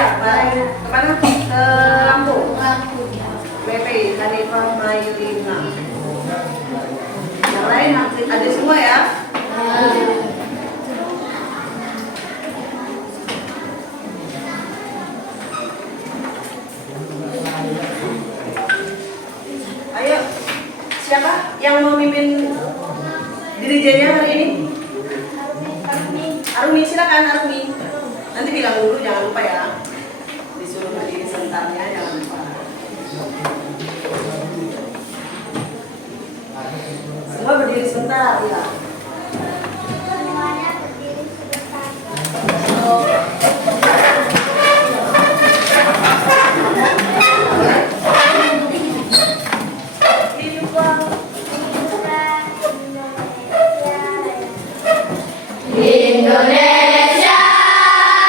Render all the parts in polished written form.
Ya, kemana? Ke Lampung. BP Hanifah Mayrina. Yang lain ada semua ya? Ayo, siapa yang mau mimpin dirijennya hari ini? Arumi, silakan Arumi. Nanti bilang dulu, jangan lupa ya. Disuruh berdiri sebentarnya, jangan lupa. Semua berdiri sebentar ya. Semuanya berdiri sebentar. Indonesia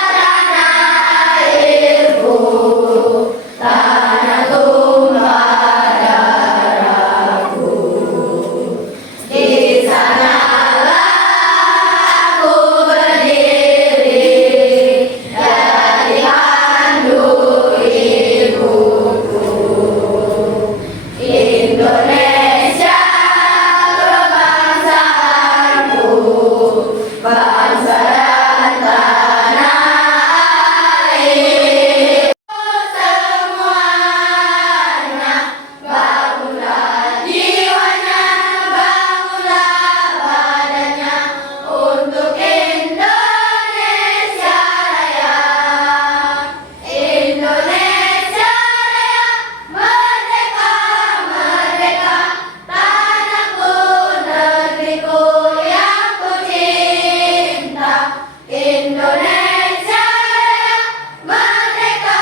tanah airku, tanah tumpah darahku. Di sanalah aku berdiri dari handuk ibuku. Indonesia kebangsaanku, bangsa dan tanah air. Semuanya bangunlah jiwanya, bangunlah badannya untuk Indonesia Raya. Indonesia Raya, merdeka, merdeka, tanahku, negeriku yang ku cinta. Indonesia Raya, merdeka,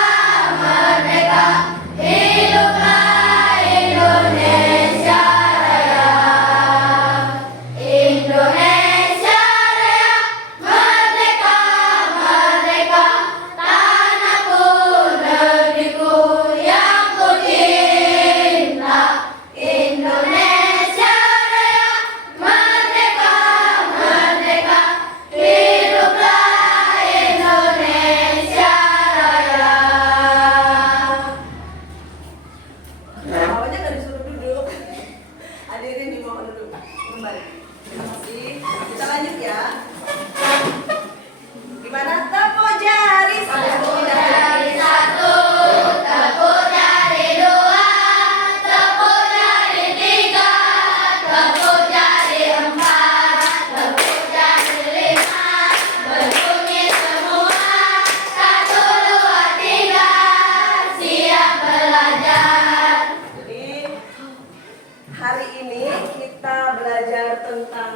merdeka, hiduplah Indonesia Raya. Indonesia Raya, merdeka, merdeka, tanahku, negeriku yang ku cinta. Indonesia Raya, merdeka, merdeka, hiduplah Indonesia Raya. Awalnya nggak disuruh duduk. Hadirin dimohon duduk kembali. Terima kasih. Kita lanjut ya. Gimana? Tepuk jari. Tepuk jari satu, tepuk jari dua, tepuk jari tiga, tepuk jari empat, tepuk jari lima, berbunyi semua. Satu, dua, tiga, siap belajar. Jadi hari ini kita belajar tentang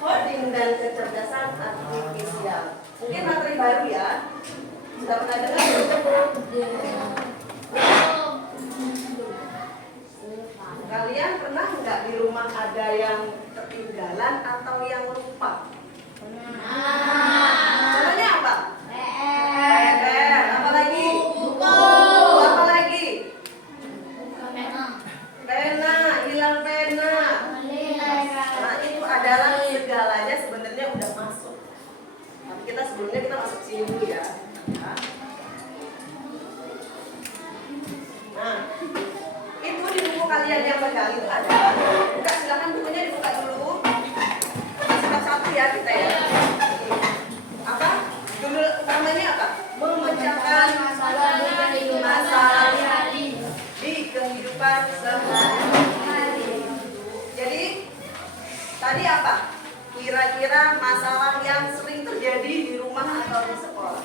coding dan kecerdasan artifisial. Mungkin materi baru ya. Sudah pernah dengar belum? Kalian pernah nggak di rumah ada yang ketinggalan atau yang lupa? Contohnya apa? PR. Apa lagi? Buku. Apa lagi? Pena, hilang pena. Nah, itu adalah segalanya sebenarnya udah masuk. Tapi kita sebelumnya kita masuk sini dulu ya. Nah, itu di buku kalian yang pegang itu ada. Buka, silakan bukunya dibuka dulu. Masih satu ya kita ya. Apa? Judul utamanya apa? Memecahkan masalah di kehidupan sehari-hari. Jadi tadi apa? Kira-kira masalah yang sering terjadi di rumah atau di sekolah.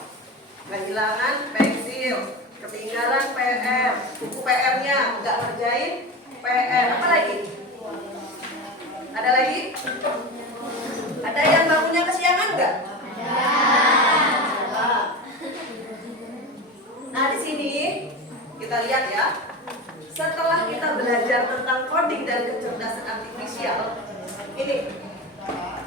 Kehilangan pensil, ketinggalan PR, buku PR-nya nggak ngerjain PR. Apa lagi? Ada lagi? Ada yang bangunnya kesiangan nggak? Nah, di sini kita lihat ya. Setelah kita belajar tentang coding dan kecerdasan artifisial, ini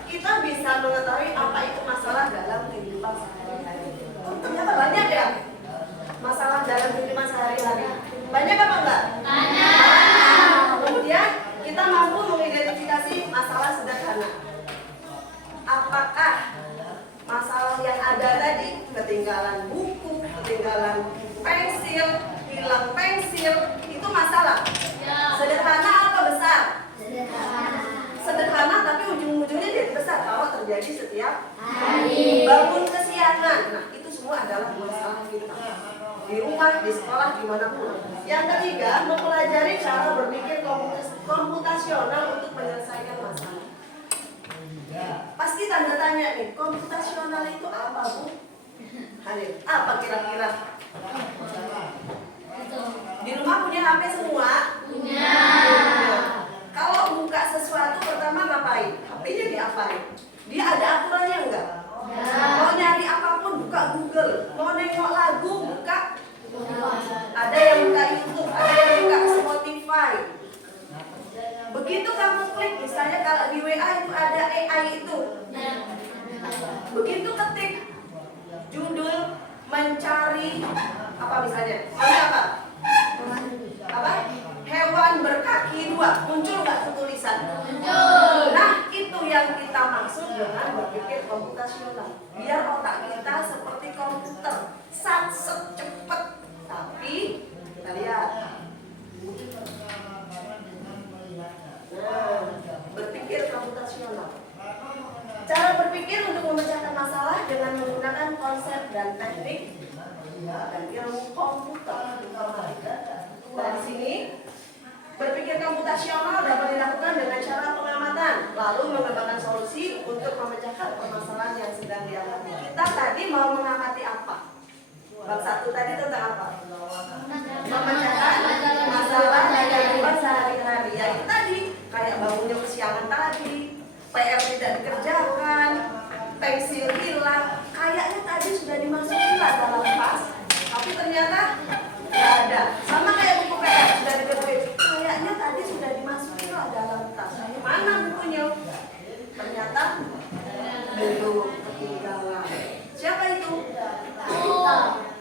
kita bisa mengetahui apa itu masalah dalam kehidupan sehari-hari. Oh, ternyata banyak ya masalah dalam kehidupan sehari-hari. Banyak apa enggak? Banyak. Kemudian kita mampu mengidentifikasi masalah sederhana. Apakah masalah yang ada tadi ketinggalan buku ketinggalan pensil, hilang pensil, itu masalah. Sederhana apa besar? Sederhana tapi ujung-ujungnya jadi besar kalau terjadi setiap hari. Bangun kesiangan, nah itu semua adalah masalah kita di rumah, di sekolah, dimanapun. Yang ketiga, mempelajari cara berpikir komputasional untuk menyelesaikan masalah. Pasti tanda tanya nih, komputasional itu apa, Bu? Hadir, apa kira-kira? Di rumah punya HP semua? Punya. Kalau buka sesuatu pertama ngapain? HP-nya diapain? Dia ada aturannya enggak? Mau nyari apapun buka Google, mau nengok lagu buka. Ada yang buka YouTube, ada yang buka Spotify. Begitu kamu klik, misalnya kalau di WA itu ada AI itu. Begitu ketik judul mencari apa misalnya? Apa? Apa? Hewan berkaki dua. Muncul nggak tulisan? Muncul. Nah itu yang kita maksud dengan berpikir komputasional. Biar otak kita seperti komputer, sat cepet. Tapi kita lihat. Nah, berpikir komputasional. Cara berpikir untuk memecahkan masalah dengan menggunakan konsep dan teknik dan ilmu komputer informatika. Nah di sini berpikir komputasional dapat dilakukan dengan cara pengamatan, lalu mengembangkan solusi untuk memecahkan permasalahan yang sedang dialami. Kita tadi mau mengamati apa? Bab 1 tadi tentang apa? Memecahkan masalah yang kehidupan sehari-hari. Ya itu tadi, kayak bangunnya kesiangan tadi, PR tidak dikerjakan, pensil hilang. Kayaknya tadi sudah dimasukin lah dalam tas, tapi ternyata nggak ada. Sama kayak buku PR sudah diketik, kayaknya tadi sudah dimasukin lah dalam tas. Mana bukunya? Ternyata belum, ketinggalan. Siapa itu?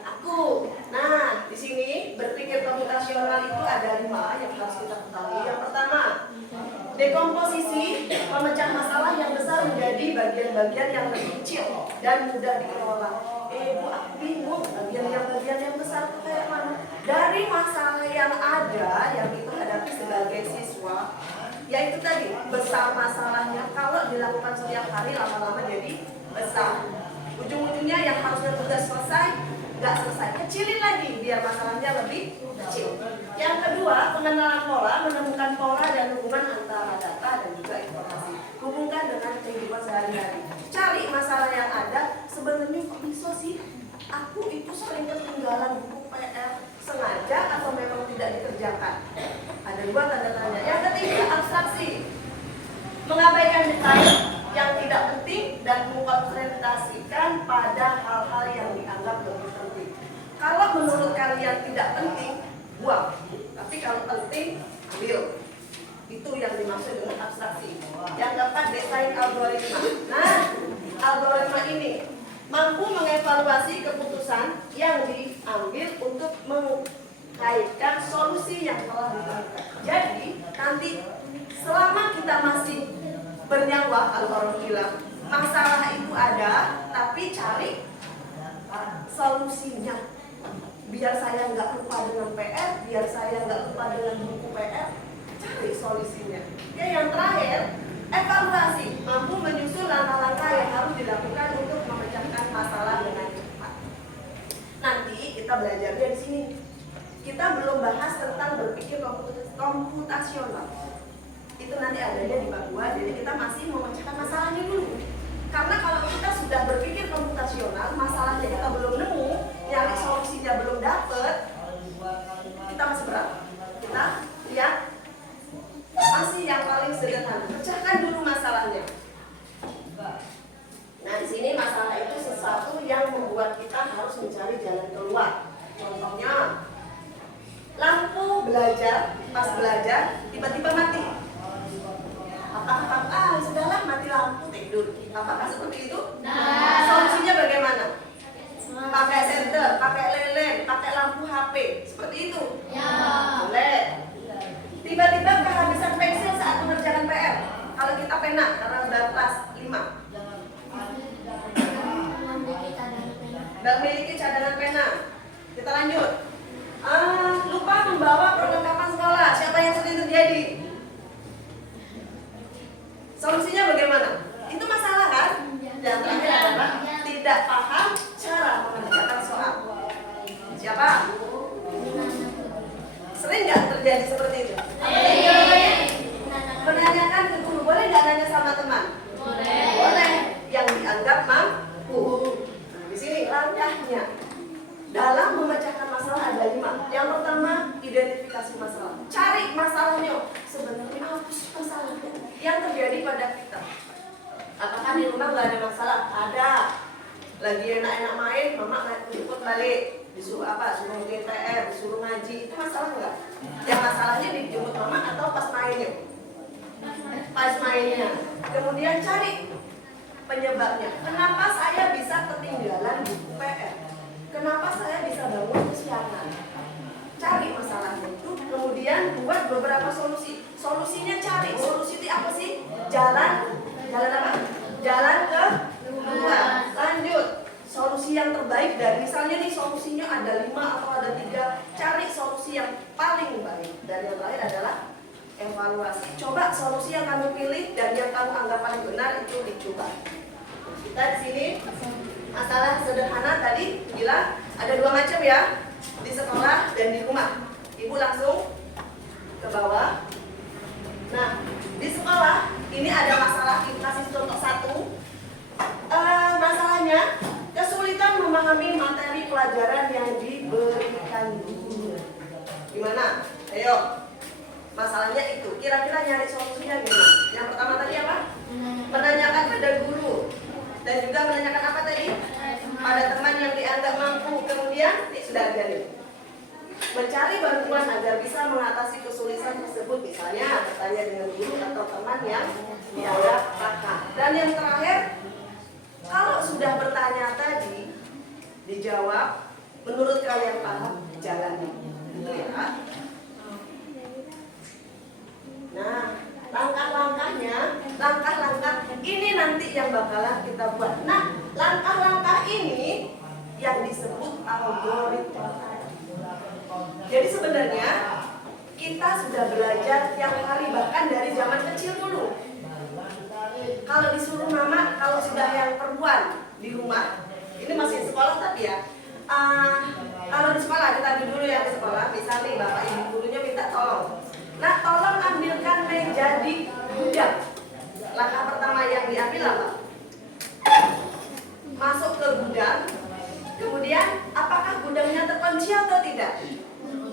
Aku. Nah, di sini berpikir komputasional itu ada 5 yang harus kita ketahui. Yang pertama, dekomposisi, memecah masalah yang besar menjadi bagian-bagian yang lebih kecil dan mudah dikelola. Bu, aku bingung bagian yang besar itu kayak mana? Dari masalah yang ada yang kita hadapi sebagai siswa, yaitu tadi besar masalahnya. Kalau dilakukan setiap hari lama-lama jadi besar. Ujung-ujungnya yang harusnya sudah selesai nggak selesai, kecilin lagi biar masalahnya lebih kecil. Yang kedua, pengenalan pola, menemukan pola dan hubungan antara data dan juga informasi. Hubungkan dengan kehidupan sehari-hari. Cari masalah yang ada, sebenarnya kok bisa sih? Aku itu sering ketinggalan buku PR, sengaja atau memang tidak dikerjakan? Ada 2 tanda tanya. Yang ketiga, abstraksi. Mengabaikan detail yang tidak penting dan mengkonsentrasikan pada hal-hal yang dianggap lebih penting. Kalau menurut kalian tidak penting, buang. Tapi kalau penting, ambil. Itu yang dimaksud dengan abstraksi. Yang keempat, desain algoritma. Nah, algoritma ini mampu mengevaluasi keputusan yang diambil untuk mengaitkan solusi yang telah ditemukan. Jadi, nanti selama kita masih bernyawa, kalau orang bilang, masalah itu ada, tapi cari solusinya. Biar saya nggak lupa dengan PR, biar saya nggak lupa dengan buku PR, cari solusinya. Ya, yang terakhir, evaluasi, mampu menyusun langkah-langkah yang harus dilakukan untuk memecahkan masalah dengan cepat. Nanti kita belajarnya di sini. Kita belum bahas tentang berpikir komputasional. Itu nanti adanya di bab 2, jadi kita masih memecahkan masalahnya dulu. Karena kalau kita sudah berpikir komputasional, masalahnya kita belum nemu, nyari solusinya belum dapet, kita masih berat. Kita lihat masih yang paling sederhana, pecahkan dulu masalahnya. Nah di sini masalah itu sesuatu yang membuat kita harus mencari jalan keluar. Contohnya, lampu belajar, pas belajar tiba-tiba mati. Apakah sudahlah mati lampu tidur? Apakah seperti itu? Nah. Solusinya bagaimana? Pakai senter, pakai lilin, pakai lampu HP, seperti itu? Ya. Boleh. Tiba-tiba kehabisan pensil saat mengerjakan PR. Kalau kita pena, karena sudah kelas 5. Nggak memiliki cadangan pena. Kita lanjut. Lupa membawa perlengkapan sekolah. Siapa yang sering terjadi? Solusinya bagaimana? Itu masalah kan? Yang terakhir adalah tidak paham cara mengerjakan soal. Siapa? Sering nggak terjadi seperti itu? Menanyakan ke guru, boleh nggak nanya sama teman? Boleh. Yang dianggap mampu. Nah, di sini langkahnya dalam memecahkan masalah ada 5. Yang pertama, identifikasi masalah. Cari masalahnya. Sebenarnya apa sih masalahnya yang terjadi pada kita? Apakah di rumah nggak ada masalah? Ada. Lagi enak-enak main, mama jemput balik. Disuruh apa? Suruh bikin PR, disuruh ngaji. Itu masalah nggak? Yang masalahnya dijemput mama atau pas mainnya? Pas mainnya. Kemudian cari penyebabnya. Kenapa saya bisa ketinggalan buku PR? Kenapa saya bisa bangun kesiangan? Cari masalahnya itu, kemudian buat beberapa solusi. Solusinya cari. Solusi itu apa sih? Jalan apa? Jalan ke keluar. Lanjut. Solusi yang terbaik dari misalnya nih solusinya ada 5 atau ada 3. Cari solusi yang paling baik. Dan yang terakhir adalah evaluasi. Coba solusi yang kamu pilih dan yang kamu anggap paling benar itu dicoba. Kita di sini masalah sederhana tadi bilang ada 2 macam ya, di sekolah dan di rumah. Ibu langsung ke bawah. Nah, di sekolah ini ada masalah, kasih contoh 1. Masalahnya kesulitan memahami materi pelajaran yang diberikan guru. Gimana? Ayo. Masalahnya itu. Kira-kira nyari solusinya gimana? Yang pertama tadi apa? Menanyakan pada guru. Dan juga menanyakan apa tadi? Pada teman yang dianggap mampu. Kemudian sudah ada nih. Mencari bantuan agar bisa mengatasi kesulitan tersebut. Misalnya bertanya dengan guru atau teman yang dianggap kakak. Dan yang terakhir, kalau sudah bertanya tadi, dijawab, menurut kalian paham, jalani. Gitu ya. Nah, langkah-langkahnya, langkah-langkah ini nanti yang bakalan kita buat. Nah, langkah-langkah ini yang disebut algoritma. Jadi sebenarnya kita sudah belajar tiap hari, bahkan dari zaman kecil dulu. Kalau disuruh mama, kalau sudah yang perempuan di rumah, ini masih sekolah tapi ya, kalau di sekolah, kita dulu ya di sekolah, misalnya bapak ibu gurunya minta tolong. Nah, tolong ambilkan meja di gudang. Langkah pertama yang diambil apa? Masuk ke gudang. Kemudian, apakah gudangnya terkunci atau tidak?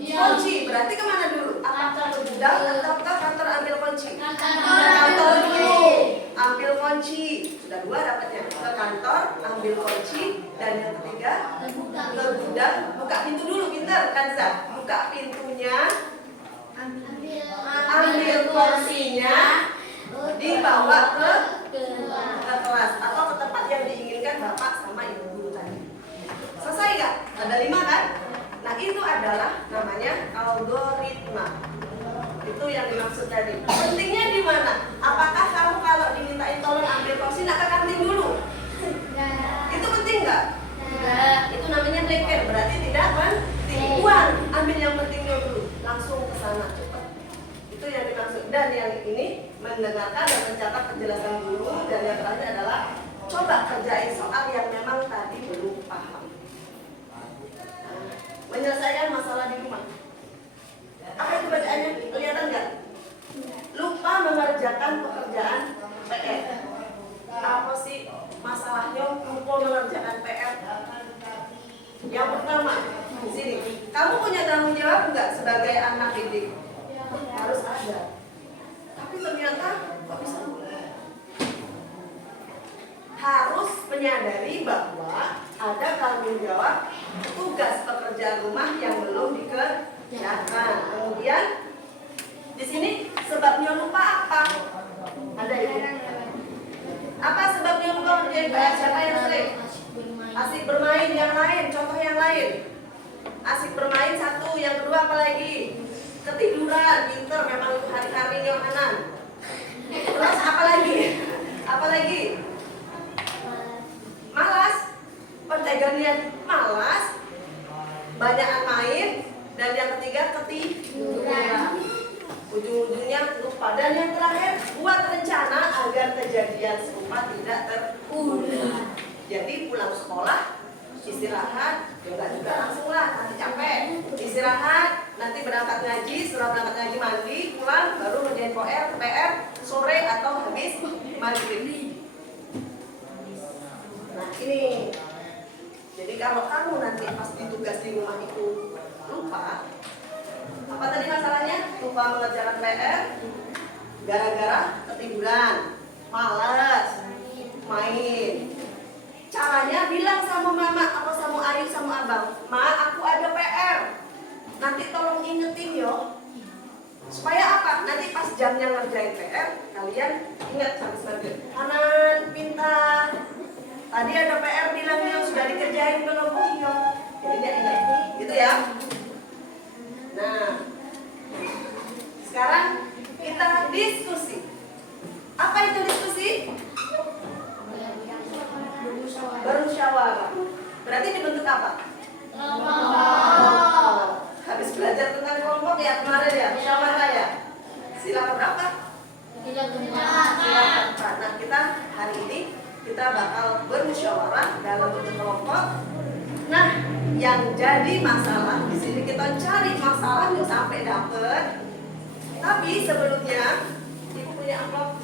Kunci, berarti kemana dulu? Apakah ke gudang atau ke kantor ambil kunci? Kantor dulu, ambil kunci. Sudah 2 dapatnya. Ke kantor, ambil kunci. Dan yang ketiga, ke gudang. Buka pintu dulu, pintar Kanza. Buka pintunya, ambil kursinya, dibawa ke kelas atau ke tempat yang diinginkan bapak sama ibu guru tadi. Selesai gak? Ada 5 kan? Nah, itu adalah namanya algoritma. Itu yang dimaksud tadi. Pentingnya di mana? Apakah kamu kalau dimintain tolong ambil kursi nak ke kantin dulu? Itu penting nggak? Itu namanya breaker. Berarti tidak penting. Buang, ambil yang pentingnya dulu. Langsung ke sana cepat. Itu yang dimaksud. Dan yang ini mendengarkan dan mencatat penjelasan guru. Dan yang terakhir adalah coba kerjain soal yang memang tadi belum paham. Menyelesaikan masalah di rumah. Apa itu bacaannya? Kelihatan nggak? Lupa mengerjakan pekerjaan PR. Apa sih masalahnya lupa mengerjakan PR? Yang pertama, di sini, kamu punya tanggung jawab nggak sebagai anak didik? Harus ada. Tapi ternyata kok bisa? Harus menyadari bahwa ada tanggung jawab tugas pekerjaan rumah yang belum dikerjakan. Kemudian di sini sebabnya lupa apa? Ada itu. Apa sebabnya lupa mengerjakan PR? Siapa yang sering? Asik bermain, yang lain, contoh yang lain. Asik bermain 1, yang kedua apa lagi? Ketiduran, pinter, memang itu hari-hari kanan. Terus apa lagi? Apa lagi? Malas. Perdagangan malas. banyakan main, dan yang ketiga ketiduran. Ujung-ujungnya lupa. Dan yang terakhir, buat rencana agar kejadian serupa tidak terulang. Jadi pulang sekolah, istirahat, yoga juga langsung lah, nanti capek. Istirahat, nanti berangkat ngaji, setelah berangkat ngaji mandi, pulang, baru ngerjain PR, sore atau habis maghrib. Nah ini, jadi kalau kamu nanti pas ditugas di rumah itu lupa, apa tadi masalahnya? Lupa mengerjakan PR, gara-gara ketiduran, malas, main. Caranya bilang sama mama atau sama ayah sama abang, ma aku ada PR, nanti tolong ingetin yo. Supaya apa? Nanti pas jamnya ngerjain PR, kalian ingat sampai maghrib. Hanan, pintar. Tadi ada PR bilangnya sudah dikerjain belum? Oh iya. Jadinya ingat, gitu ya. Nah, sekarang kita diskusi. Apa itu diskusi? Bermusyawarah. Berarti dibentuk apa? Habis belajar tentang kelompok ya kemarin ya, musyawarah ya. Silakan berapa? Silakan. Nah, kita hari ini kita bakal bermusyawarah dalam bentuk kelompok. Nah, yang jadi masalah di sini kita cari masalahnya sampai dapet. Tapi sebelumnya, ibu punya amplop.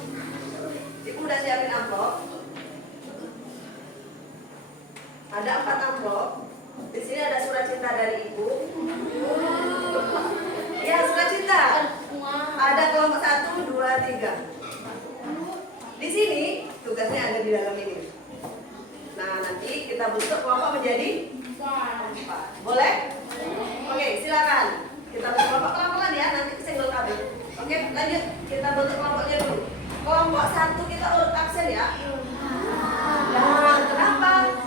Ibu udah siapin amplop. Ada 4 amplop. Di sini ada surat cinta dari ibu. Ya, surat cinta. Ada kelompok 1, 2, 3. Di sini tugasnya ada di dalam ini. Nah, nanti kita bentuk kelompok menjadi 4. Boleh? Oke, silakan. Kita bentuk kelompok pelan-pelan ya, nanti kesenggol kabel. Oke, lanjut. Kita bentuk kelompoknya dulu. Kelompok 1 kita urut absen ya. Nah, kenapa?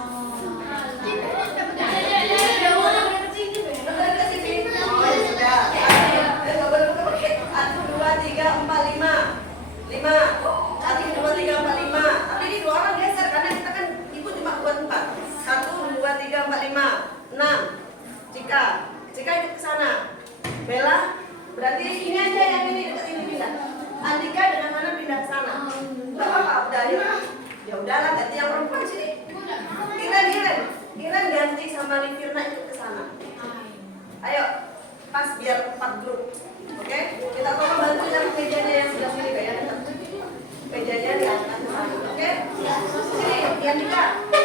Jika itu ke sana, Bella, berarti ini aja yang ini dekat ini pindah. Andika dengan mana pindah ke sana? Enggak apa-apa, udah yuk. Ya udahlah, ganti yang perempuan sini. Kiran ganti sama Livirna itu ke sana. Ayo, pas biar 4 grup. Oke? Kita tolong bantu yang mejanya yang sebelah sini kayak mejanya di atas sana. Oke? Sini, Andika,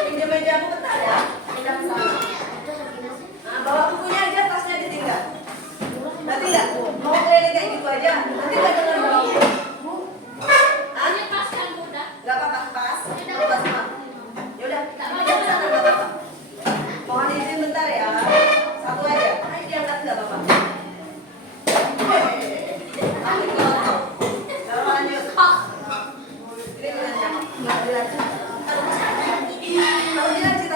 pinjam mejamu bentar ya. Pindah ke sana. Nah, bawa bukunya aja, tasnya ditinggal. Nanti nggak mau keliling kayak gitu aja. Nanti nggak dengar bawa buku. Hah? Nggak apa-apa, pas. Pas semua. Yaudah, pindah ke sana nggak apa-apa. Mohon izin bentar ya. Satu aja. Ayo diangkat nggak apa-apa. Kalau lanjut. Ini bilang nggak dilanjut. Kalau dilanjut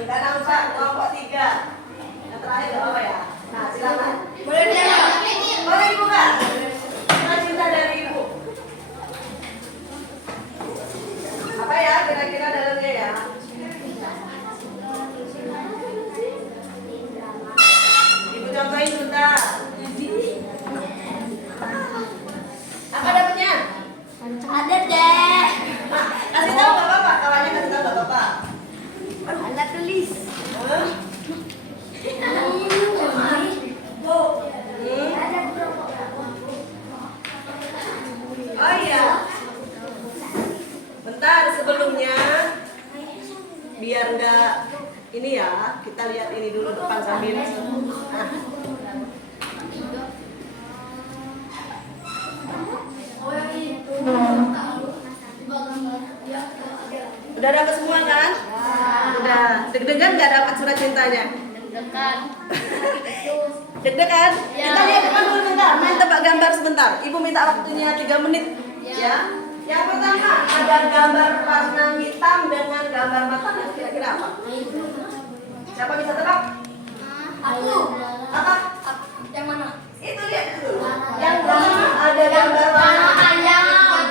Enggak nampak kelompok 3. Yang terakhir gak apa ya? Nah, silakan. Boleh dia. Boleh dibuka. Surat cinta dari ibu. Apa ya kira-kira dalamnya ya? Ibu contohin sudah. Apa dapetnya? Ada deh. Nah, kasih tahu nggak apa-apa. Kawannya kasih tahu nggak apa-apa. Ada tulis. Hah? Oh iya. Bentar sebelumnya, biar nggak ini ya, kita lihat ini dulu depan sambil. Nah. Udah dapat semua kan? Udah. Deg-degan nggak dapat surat cintanya? Deg-degan? Kita lihat depan dulu bentar. Main tebak gambar sebentar. Ibu minta waktunya 3 menit. Ya. Yang pertama ada gambar warna hitam dengan gambar matahari. Kira-kira apa? Siapa bisa tebak? Aku. Apa? Yang mana? Itu lihat dulu. Yang pertama ada gambar warna ayam.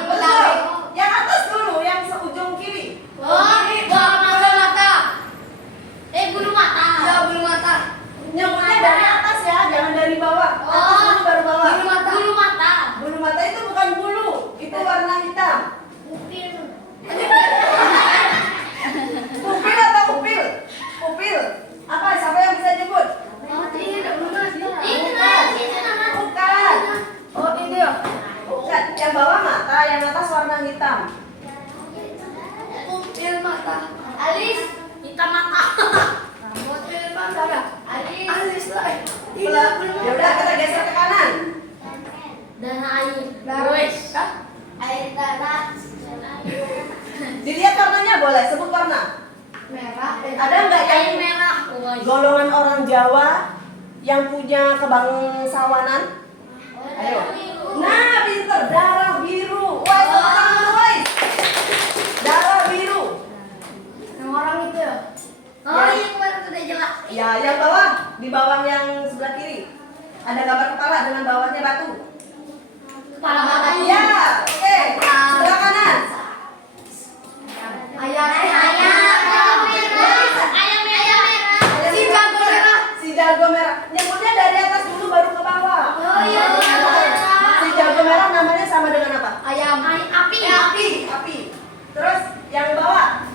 betul. Yang atas dulu, yang seujung kiri. Oh, bulu mata. Bulu mata. Ya, bulu mata. Nyebutnya dari atas ya, jangan dari bawah. Atas dulu baru bawah. Bulu mata. Bulu mata. Bulu mata itu bukan bulu, itu warna hitam. Upil. Pupil atau upil? Pupil. Apa? Siapa yang bisa nyebut? Oh, tidak bulu mata. Bukan. Oh, ini ya. Bukan. Yang bawah mata, yang atas warna hitam. Upil mata. Alis. Hitam mata. Upil mata. Alis. Alis lah. Belum. Ya udah kita geser ke kanan. Dan air. Wes. Air tanah. Dilihat warnanya boleh, sebut warna. Merah. Ada nggak yang Air merah. golongan orang Jawa yang punya kebangsawanan? Ayo. Nah, pinter. Darah biru. Woi, tepuk tangan, woi. Darah biru. Yang orang itu ya? Oh, iya kemarin sudah jelas. Ya, yang bawah, di bawah yang sebelah kiri. Ada gambar kepala dengan bawahnya batu. Kepala mata. Ya, oke. Sebelah kanan. Ayam merah. Si jago merah. Si jago merah. Nyebutnya dari atas dulu baru ke bawah. Oh iya. Si jago merah namanya sama dengan apa? Ayam. Api. Api. Terus yang bawah,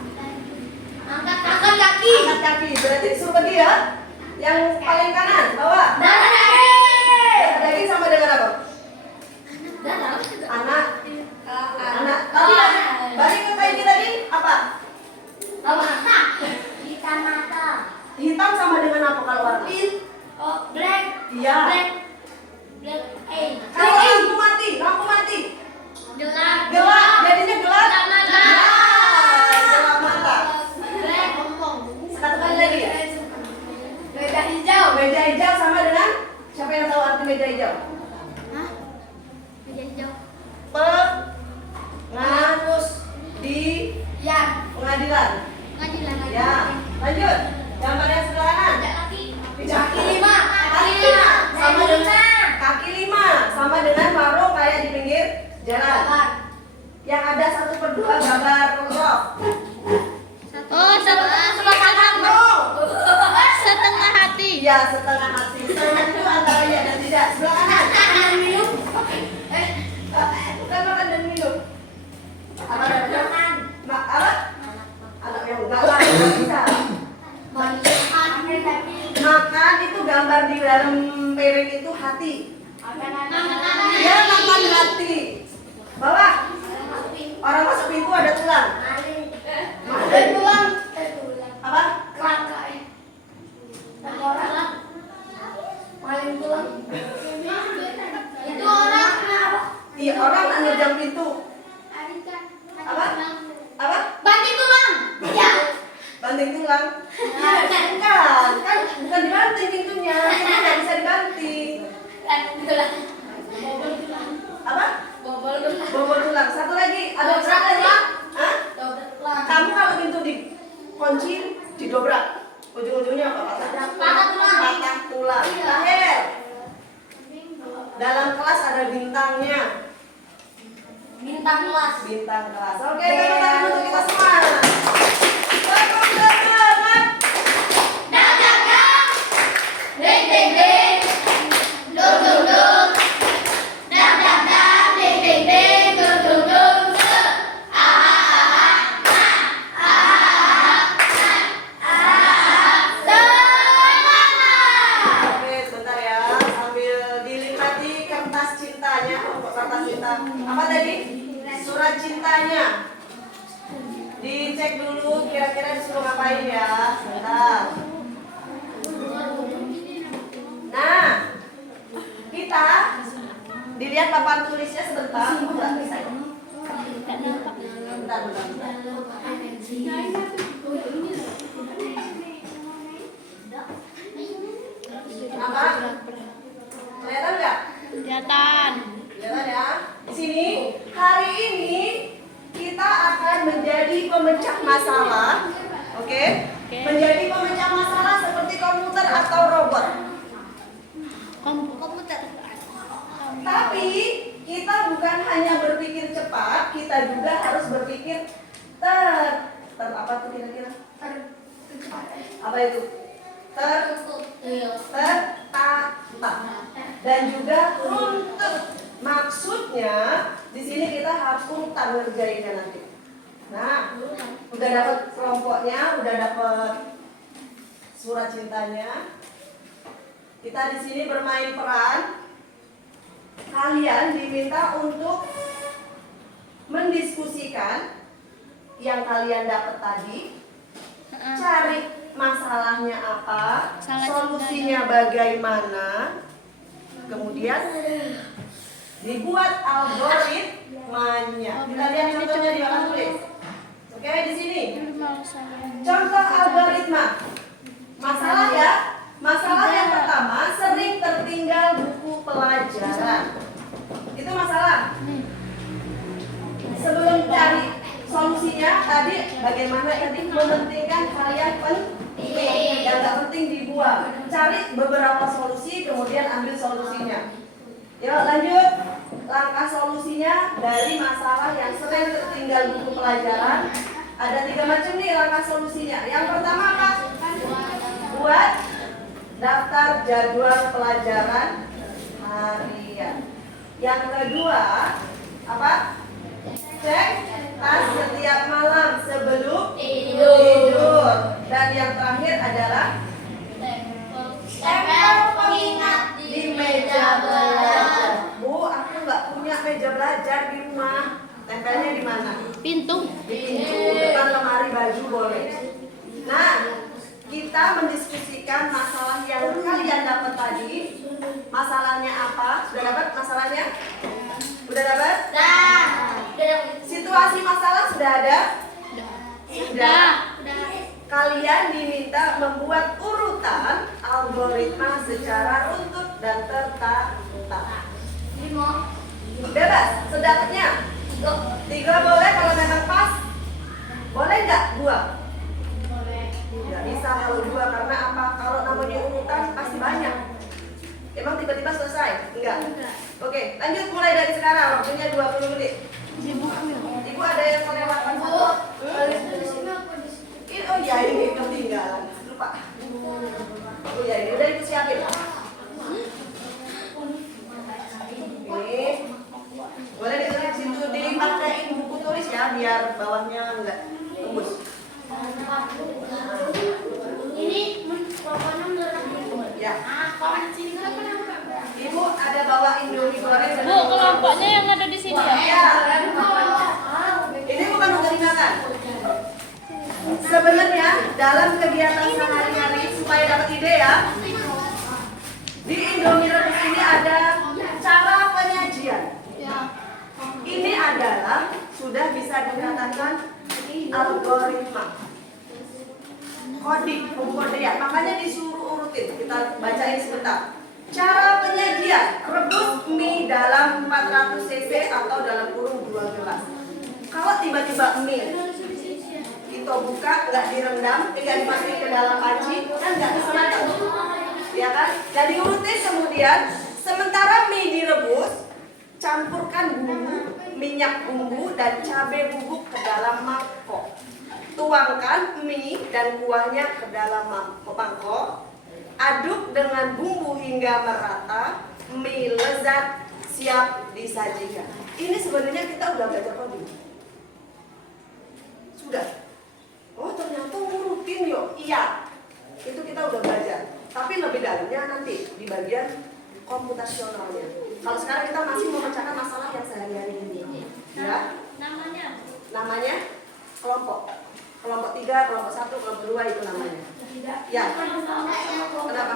Angkat kaki. angkat kaki. Berarti disuruh pergi ya. Yang paling kanan, bawah. Darah daging. Daging sama dengan apa? Darah. Anak. Anak. Oh. Balik ke kayak tadi apa? Hitam mata. Hitam sama dengan apa kalau warna? Oh, black. Iya. Black. Kalau lampu mati. Gelap. Gelap. Jadinya gelap. Gelap mata. Ya, gelap mata. Black. Satu kali lagi ya. Meja hijau. Meja hijau sama dengan siapa yang tahu arti meja hijau? Hah? Meja hijau. Pengarus di Ya. pengadilan. Pengadilan. Ya, lanjut. Gambar yang sebelah kanan. Kaki lima. Kaki lima sama dengan warung kayak di pinggir jalan. Yang ada 1/2 gambar roh. Oh, sebelah kanan. No. Setengah hati. Iya, setengah hati. Setengah itu antara ya dan tidak. Sebelah kanan. Minum. Bukan makan dan minum. Apa namanya? Apa? Anak yang enggak lah, nggak bisa. Makan itu gambar di dalam piring itu hati. Dia makan hati. Bawah. Orang masuk pintu ada tulang. Tulang. Apa? Kerangka. Maling tulang. Itu orang kenapa? Iya, orang nerjang pintu. Apa? Apa? Banting tulang. Ya. Banting tulang. Bukan, kan bukan dibanting pintunya. Pintunya nggak bisa dibanting. Tulang. Apa? Bobol tulang. Bobol tulang. Satu lagi. Ada Dobrak satu lagi. tulang. Hah? Dobrak tulang. Kamu kalau pintu dikunci, didobrak. Ujung-ujungnya apa? Patah tulang. Patah tulang. Terakhir. Dalam kelas ada bintangnya. Bintang kelas. Bintang kelas. Oke, tepuk tangan untuk kita semua. Tepuk tangan. Dang dang dang. Ding ding ding. Dung dung dung. Dang dang dang. Ding ding ding. Dung dung dung. Oke, sebentar ya. Sambil dinikmati kertas cintanya. Kertas cinta. Apa tadi? Surat cintanya. Dicek dulu kira-kira disuruh ngapain ya. Sebentar. Nah, kita dilihat papan tulisnya sebentar. Enggak bisa ya? Bentar. Apa? Kelihatan nggak? Kelihatan. Kelihatan ya. Di sini hari ini kita akan menjadi pemecah masalah. Oke? Menjadi pemecah masalah seperti komputer atau robot. Komputer. Tapi kita bukan hanya berpikir cepat, kita juga harus berpikir apa tuh kira-kira? Apa itu? Tertata dan juga runtut. Maksudnya di sini kita harus runtan ngerjainnya nanti. Nah, udah dapat kelompoknya, udah dapat surat cintanya. Kita di sini bermain peran. Kalian diminta untuk mendiskusikan yang kalian dapat tadi. Cari masalahnya apa, solusinya bagaimana, kemudian dibuat algoritmanya. Kita lihat contohnya di papan tulis. Oke, di sini. Contoh algoritma. Masalah ya. Masalah yang pertama, sering tertinggal buku pelajaran. Itu masalah. Sebelum cari solusinya, tadi bagaimana tadi mementingkan kalian penting, yang gak penting dibuang. Cari beberapa solusi, kemudian ambil solusinya. Yuk lanjut. Langkah solusinya dari masalah yang sering tertinggal buku pelajaran. Ada 3 macam nih langkah solusinya. Yang pertama apa? Buat daftar jadwal pelajaran harian. Yang kedua apa? Cek tas setiap malam sebelum tidur. Dan yang terakhir adalah Tempel pengingat di meja belajar. Bu, aku nggak punya meja belajar di rumah. Tempelnya di mana? Pintu. Di pintu, depan lemari baju boleh. Nah, kita mendiskusikan masalah yang kalian dapat tadi. Masalahnya apa? Sudah dapat masalahnya? Sudah dapat? Situasi masalah sudah ada? Sudah. Kalian diminta membuat urutan algoritma secara runtut dan tertata. Bebas, sedapatnya. 3 boleh kalau memang pas. Boleh nggak 2? Nggak bisa kalau 2 karena apa? Kalau namanya urutan pasti banyak. Emang tiba-tiba selesai? Enggak. Oke, lanjut mulai dari sekarang. Waktunya 20 menit. Ibu ada yang melewatkan satu? Oh iya, ini ketinggalan. Lupa. Oh iya, ini udah ibu siapin. Ini boleh ditulis situ, dipakein buku tulis ya, biar bawahnya enggak tembus. Ini pokoknya Ya. Ibu ada bawa Indomie goreng dan Bu, kelompoknya yang ada di sini ya? Iya. Ini bukan untuk dimakan. Sebenarnya dalam kegiatan sehari-hari supaya dapat ide ya, di Indomie rebus ini ada cara penyajian. Ini adalah sudah bisa dikatakan algoritma, kodean. Makanya disuruh urutin. Kita bacain sebentar. Cara penyajian, rebus mie dalam 400 cc atau dalam kurung 2 gelas. Kalau tiba-tiba mie Ito buka, nggak direndam, nggak dimasukin ke dalam panci, kan nggak keselatan, ya kan? Nah diurutin kemudian, sementara mie direbus, campurkan bumbu, minyak bumbu dan cabai bubuk ke dalam mangkok. Tuangkan mie dan kuahnya ke dalam mangkok. Aduk dengan bumbu hingga merata. Mie lezat siap disajikan. Ini sebenarnya kita udah belajar coding. Sudah. Oh ternyata ngurutin yuk. Iya. Itu kita udah belajar. Tapi lebih dalamnya nanti di bagian komputasionalnya. Kalau sekarang kita masih memecahkan masalah yang sehari-hari ini. Ya. Namanya kelompok. Kelompok 3, kelompok 1, kelompok 2 itu namanya. Ya. Kenapa?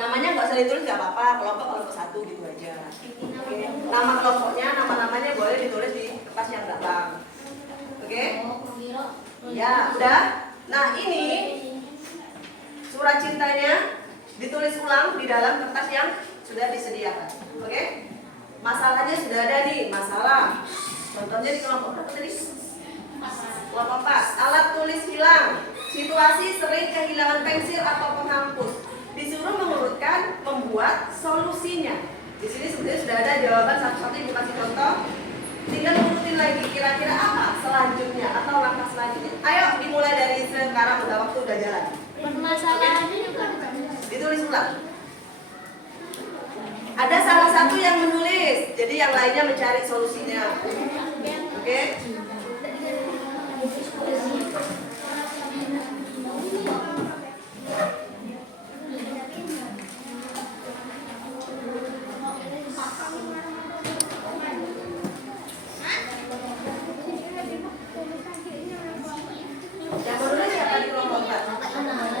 Namanya nggak usah ditulis nggak apa-apa. Kelompok 1 gitu aja. Oke. Nama kelompoknya, nama-namanya boleh ditulis di kertas yang belakang. Oke? Ya, udah. Nah ini surat cintanya ditulis ulang di dalam kertas yang sudah disediakan. Oke? Masalahnya sudah ada nih, masalah. Contohnya di kelompok berapa tadi? Kelompok 4. Alat tulis hilang. Situasi sering kehilangan pensil atau penghapus. Disuruh mengurutkan, membuat solusinya. Di sini sebenarnya sudah ada jawaban satu-satu, ibu kasih contoh. Tinggal urutin lagi kira-kira apa selanjutnya atau langkah selanjutnya. Ayo dimulai dari sekarang, udah waktu udah jalan. Permasalahannya juga Ditulis ulang. Ada salah satu yang menulis, jadi yang lainnya mencari solusinya. Oke? Yang menulis siapa di kelompok 4?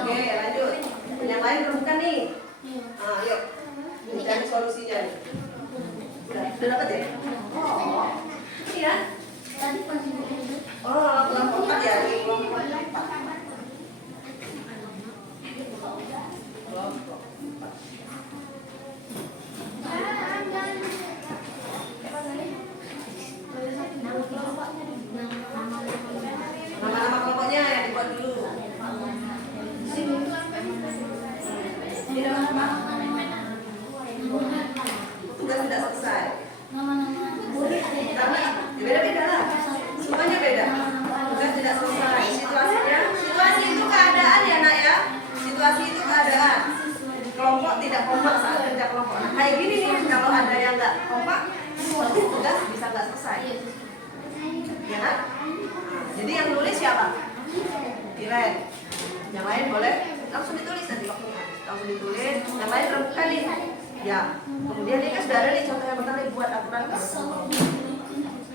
Oke, lanjut. Yang lain belum bukan nih. Yuk. Cari solusinya nih. Udah dapat ya? Oh. Iya. Oh, kelompok 4 ya, di kelompok 4. Kelompok 4. Nama-nama kelompoknya yang dibuat dulu. Ini nama tugas tidak selesai. Karena beda-beda lah. Semuanya beda. Tugas tidak selesai. Situasi itu keadaan ya nak ya. Situasi itu keadaan. Kelompok tidak kompak saat kerja kelompok. Nah, kayak gini nih kalau ada yang nggak kompak, tugas bisa nggak selesai. Ya kan? Jadi yang nulis siapa? Iren. Yang lain boleh langsung ditulis nanti waktunya. Langsung ditulis. Yang lain rembukan nih. Ya. Kemudian ini kan sudah ada nih contoh yang pertama buat aturan.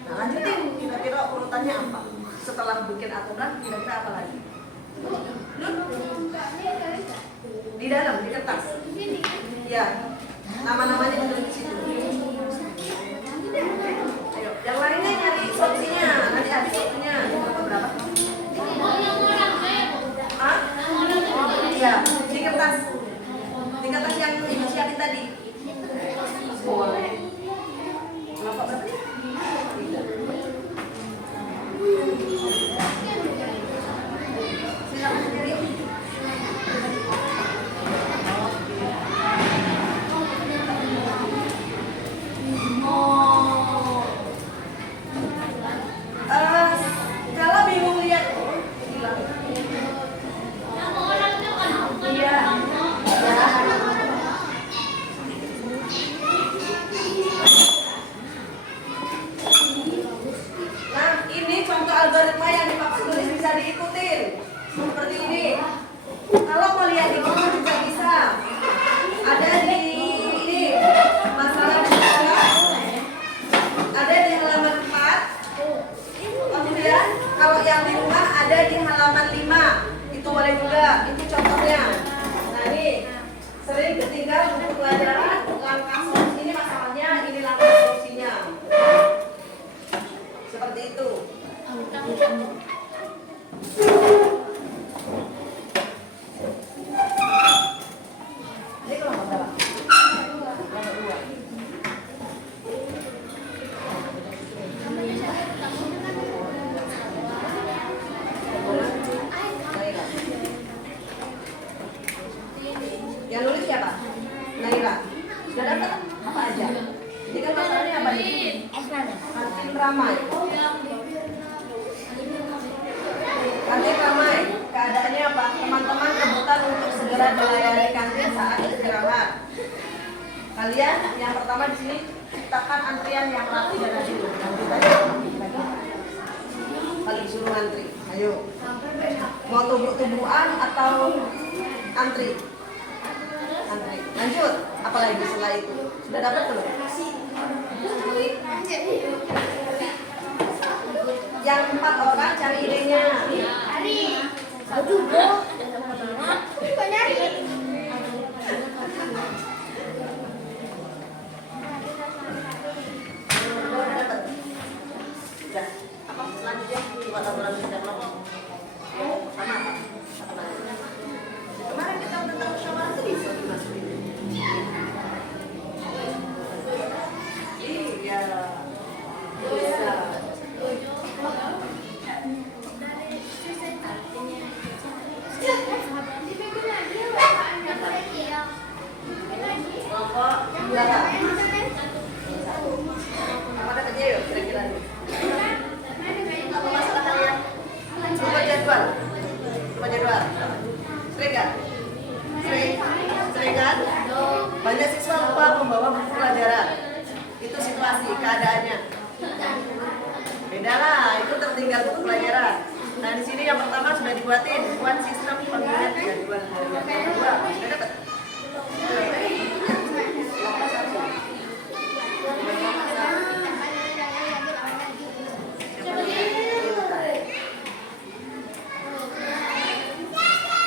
Nah lanjutin. Kira-kira urutannya apa? Setelah bikin aturan, kira-kira apa lagi? Di dalam, di kertas. Ya. Nama-namanya ditulis di situ. Ayo. Yang lainnya nyari solusinya. Nanti habis waktunya. Berapa? Hah? Iya, di kertas. Di kertas yang ibu siapin tadi. Boleh. Kelompok berapa? 3. Silakan sendiri. Kalau bingung lihat bilang. Iya. Nah, ini contoh algoritma yang di papan tulis bisa diikutin. Seperti ini. Kalau mau lihat di bawah juga bisa. Ada di ini masalah juga. Ada di halaman 4. Kemudian kalau yang di rumah ada di halaman 5. Itu boleh juga. Itu contohnya. Nah, ini sering ketinggal buku pelajaran langkah solusi ini masalahnya, ini langkah solusinya. Seperti itu. Ini kelompok berapa? Kelompok 2. Yang nulis siapa? Naira. Sudah dapat apa aja? Jadi kan masalahnya apa nih? Kantin ramai. Kantin ramai. Keadaannya apa? Teman-teman rebutan untuk segera melayani kantin saat istirahat. Kalian yang pertama di sini ciptakan antrian yang rapi dan adil. Lanjut aja. Paling suruh antri. Ayo. Mau tubruk-tubrukan atau antri? Antri. Lanjut. Apalagi setelah itu? Sudah dapat belum? Yang 4 orang cari idenya. Sudah. Apa selanjutnya? Coba laporan sudah kelompok. Sama apa? Satu lagi. Kemarin kita tentang musyawarah itu bisa dimasukin. Iya. Bisa. Kelompok belakang. Apa katanya yuk kira-kira nih? Apa masalah kalian? Lupa jadwal. Lupa jadwal. Sering kan? Sering kan? Banyak siswa lupa membawa buku pelajaran. Itu situasi, keadaannya. Beda lah, itu tertinggal buku pelajaran. Nah di sini yang pertama sudah dibuatin, buat sistem penggunaan jadwal harian. Kedua, sudah dapat?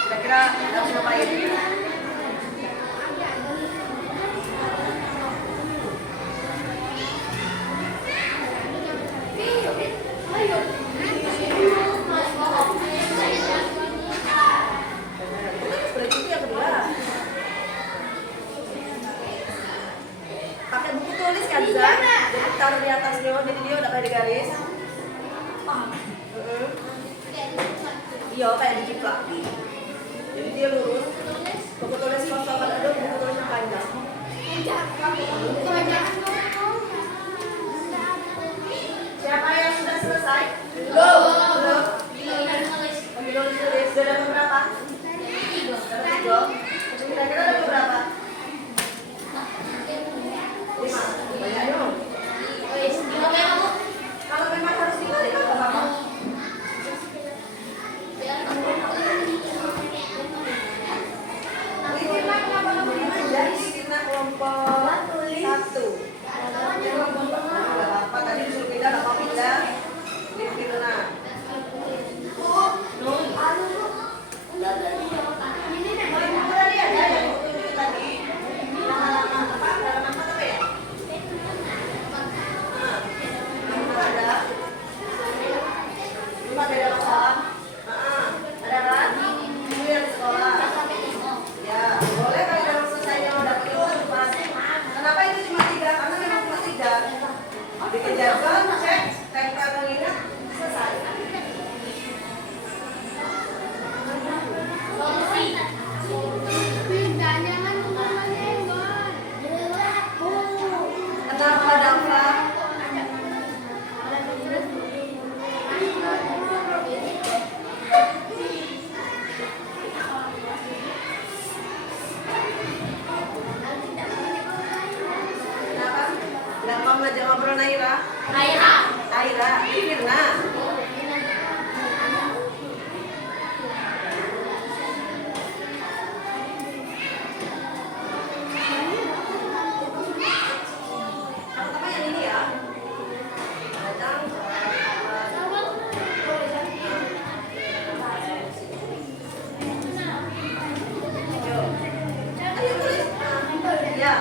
Kira-kira harus ngapain? Berarti yang kedua. Pakai buku tulis kan bisa? Jadi taruh di atasnya, jadi dia udah kayak di garis. Iya, kayak diciplak. Jadi dia lurus. Buku tulis kosong, ada buku tulis yang panjang. Siapa yang sudah selesai? Belum. Lagi tulis. Sudah dapat berapa? Dapat 3. Kira-kira dapat berapa? 5. Banyak dong. Kalau memang harus dibalik apa apa? Litirna kenapa kamu dimanja? Litirna kelompok 1. Gak apa tadi disuruh pindah, gak mau pindah. Litirna. Tadi ada yang tunjuk tadi. Halaman apa? Halaman apa ya? Ada. Cuma beda masalah. Ada kan? Itu yang di sekolah. Ya, boleh kalau dalam selesainya udah itu pas. Kenapa itu cuma 3? Karena memang cuma 3. Dikejarkan, cek, tempel mengingat, selesai. Kenapa Dafa? Kenapa? Kenapa ngajak ngobrol Naira? Aira, Firna. Pertama yang ini ya. Datang. Ayo tulis. Ya.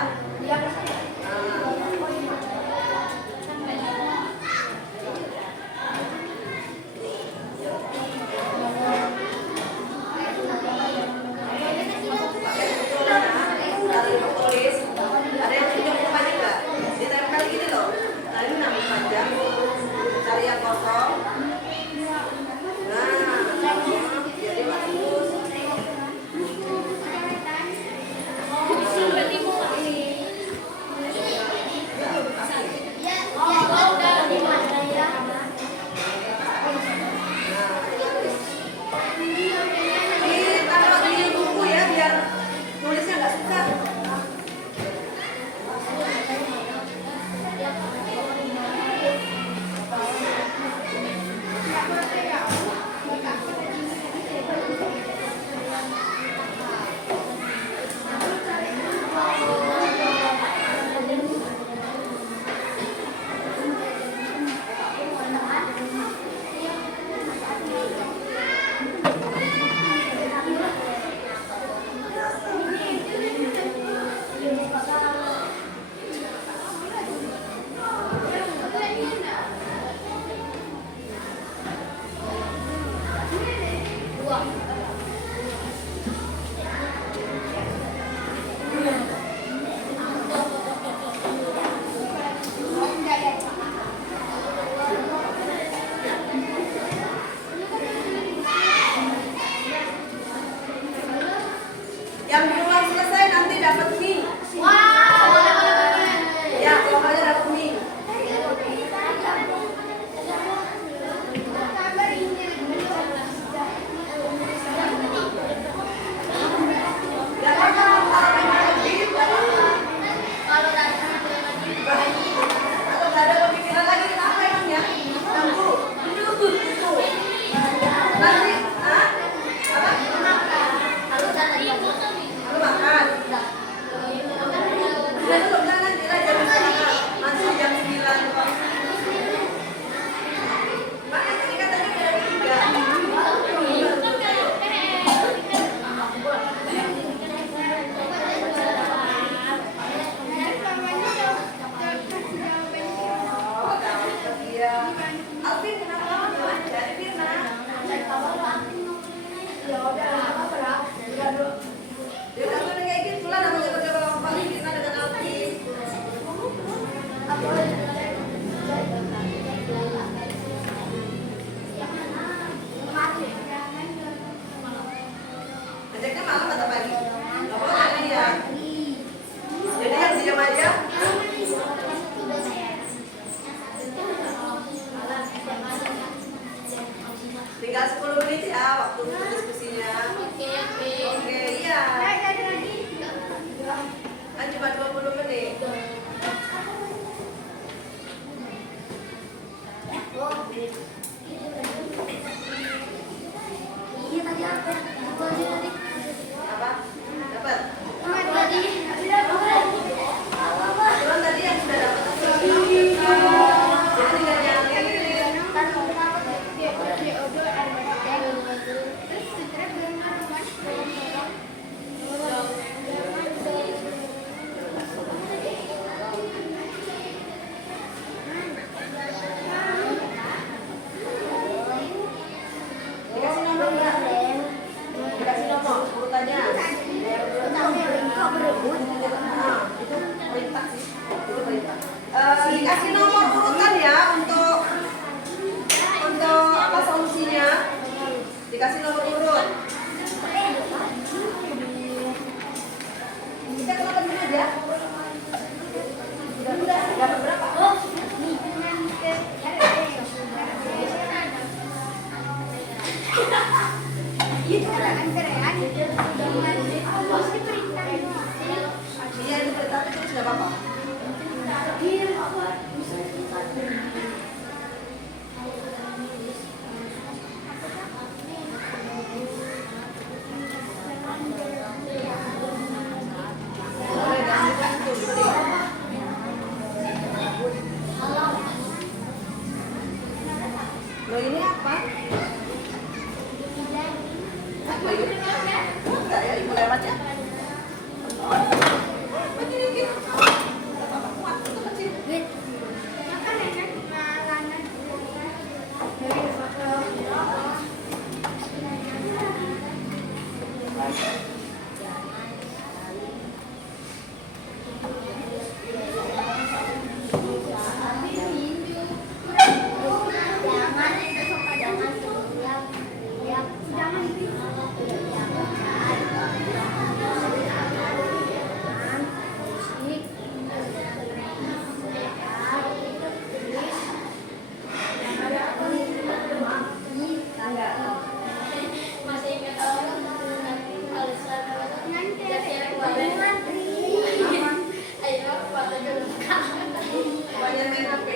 Banyak main HP.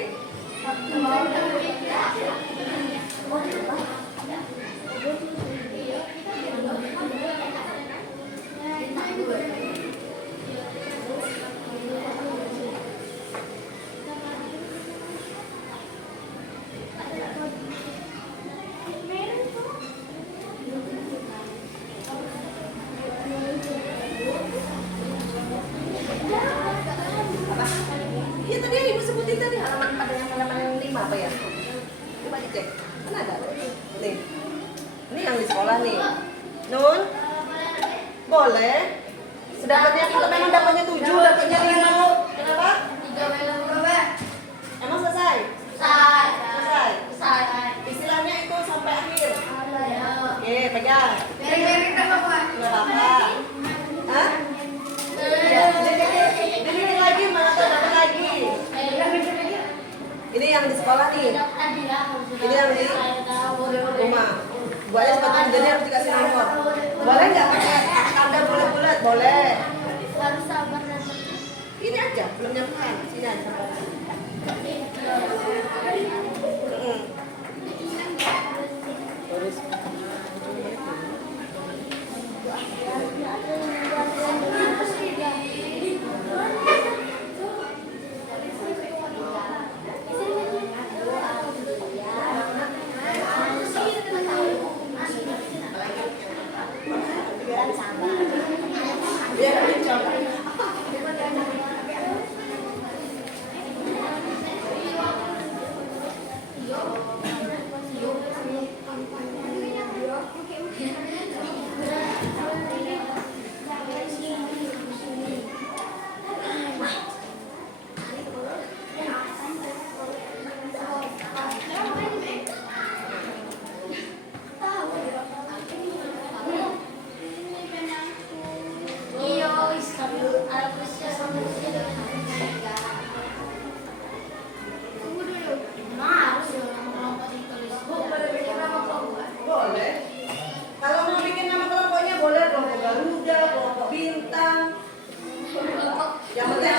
Iya tadi yang ibu sebutin tadi halaman ada yang halaman 5 apa ya? Coba dicek. Mana ada? Nih. Ini yang di sekolah nih. Nun? Boleh? Sedapatnya kalau memang dapatnya 7, dapatnya 5. Kenapa? Emang selesai? Selesai. Istilahnya itu sampai akhir. Oke, pegang. Enggak apa-apa. Hah? Ya, ini lagi mana tuh dapat lagi? Ini yang di sekolah nih. Ini yang di rumah. Bu aja sepatu jadi harus dikasih nomor. Boleh nggak pakai tanda bulat-bulat? Boleh. Harus sabar dan Ini aja, belum nyampe. Sini aja sampai. Terus. Biar dicoba. Boleh. Kalau mau bikin nama kelompoknya boleh kelompok Garuda, kelompok Bintang. Yang penting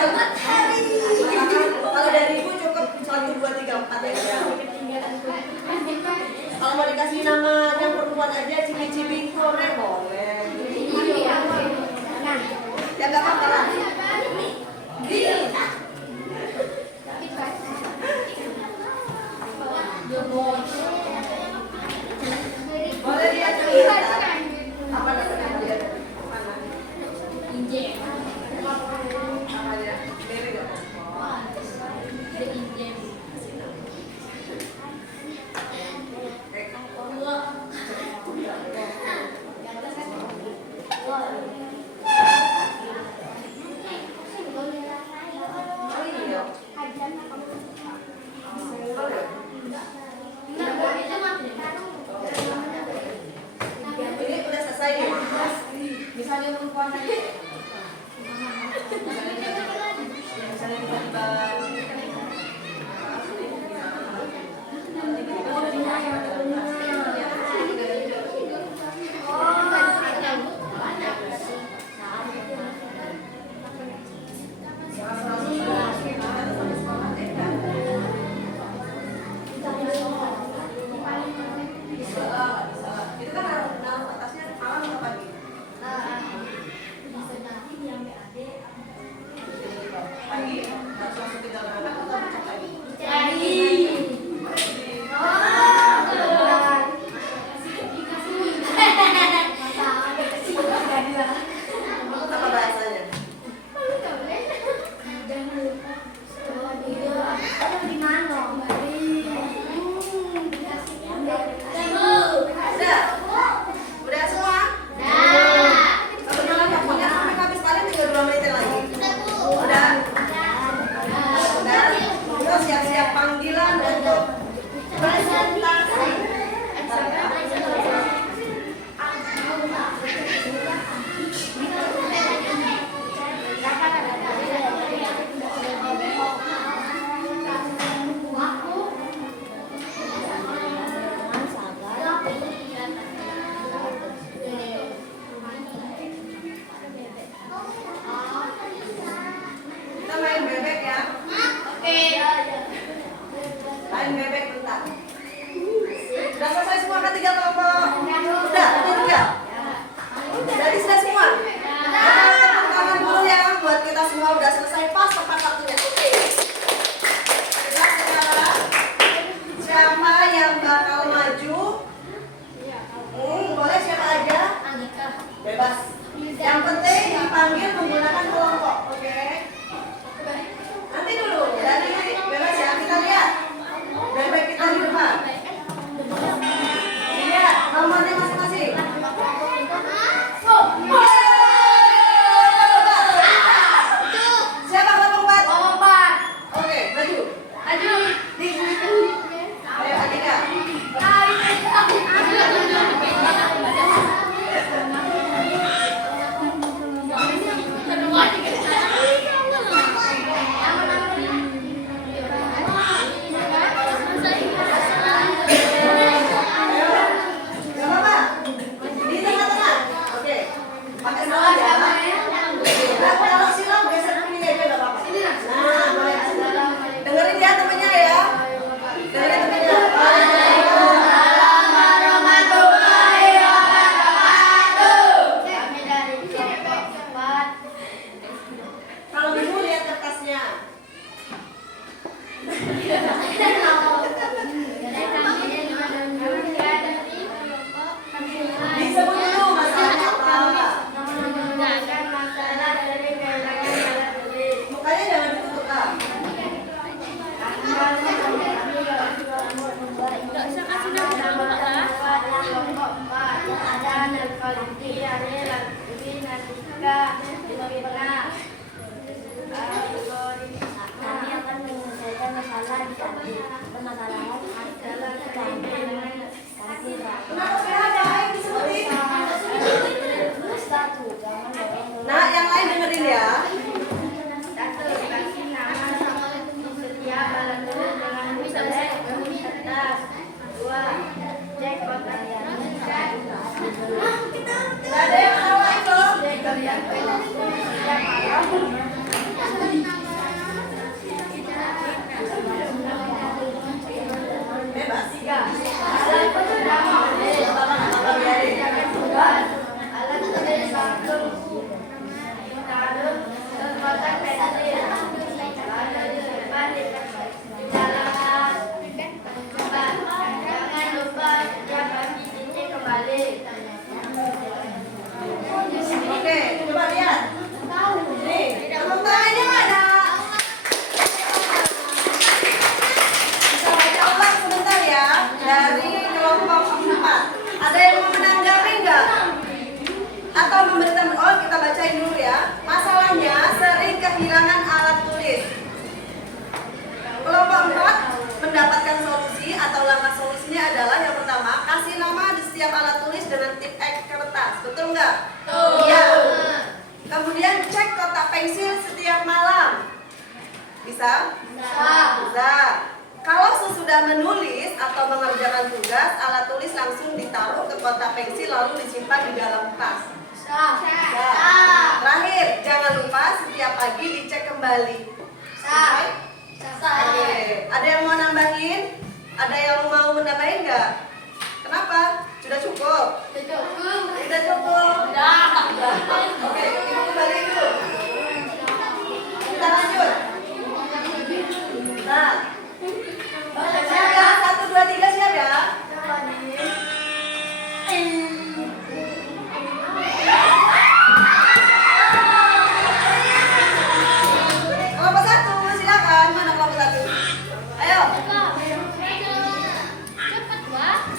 kalau dari ibu cukup 1, 2, 3, 4 aja. Kalau mau dikasih nama yang perempuan aja Cibi-Cibi Kore boleh. Ya nggak apa-apa lah. Boleh dia cerita. Apa namanya dia? Mana? injem. Apa dia? Dewi nggak? Injem. Ini udah selesai nih. Misalnya perempuan aja. Misalnya tiba-tiba itu kan naruh atasnya malam atau pagi? Yang penting dipanggil menggunakan kelompok, oke? Nanti dulu, dari bebas ya, kita lihat. Baik-baik kita di depan. Lihat nomornya masing-masing. Siapa kelompok 4? Oke, maju. Ayo, Adika. Gak apa-apa. Di tengah-tengah. Oke. Pakai salah ya. Nah, kalau silau geser ke sini aja gak apa-apa. Nah, boleh. Dengerin ya temennya ya. Dengerin temennya. Waalaikumsalam warahmatullahi wabarakatuh. Kami dari kelompok 4. Kalau ibu lihat kertasnya. Disebut dulu masalahnya apa. Mukanya jangan ditutup Kak. Kami akan menyelesaikan masalah di kantin. Permasalahan adalah kantin. Kenapa PH yang disebutin? Satu, jangan dorong. Nah, yang lain dengerin ya. Satu, kasih nama setiap alat tulis dengan tulisan kertas. 2, cek kotak yang bisa. Gak ada yang tahu itu. Cek kotak setiap malam. Bebas. 3, alat tulis alat tulis waktu. Taruh ke kotak pensil. Lalu disimpan di dalam tas. 4, jangan lupa setiap pagi cuci kembali. Oke, coba lihat. Nih, tepuk tangannya mana? Bisa baca ulang sebentar ya. Dari kelompok 4. Ada yang mau menanggapi nggak? Atau memberi teman? Oh, kita bacain dulu ya. Masalahnya sering kehilangan alat tulis. Kelompok 4 mendapatkan solusi atau langkah solusinya adalah yang pertama, kasih nama di setiap alat tulis dengan tip X kertas. Betul nggak? Iya. Kemudian cek kotak pensil setiap malam. Bisa? Bisa. Kalau sesudah menulis atau mengerjakan tugas, alat tulis langsung ditaruh ke kotak pensil lalu disimpan di dalam tas. Bisa. Terakhir, jangan lupa setiap pagi dicek kembali. Selesai? Oke. Ada yang mau nambahin? Ada yang mau menambahin nggak? Kenapa? Sudah cukup? Sudah cukup? Oke, ibu kembali dulu. Kita lanjut. Nah, siap ya? 1, 2, 3 siap ya? Kelompok 1, silakan. Mana kelompok 1? Ayo. Cepat, Wak.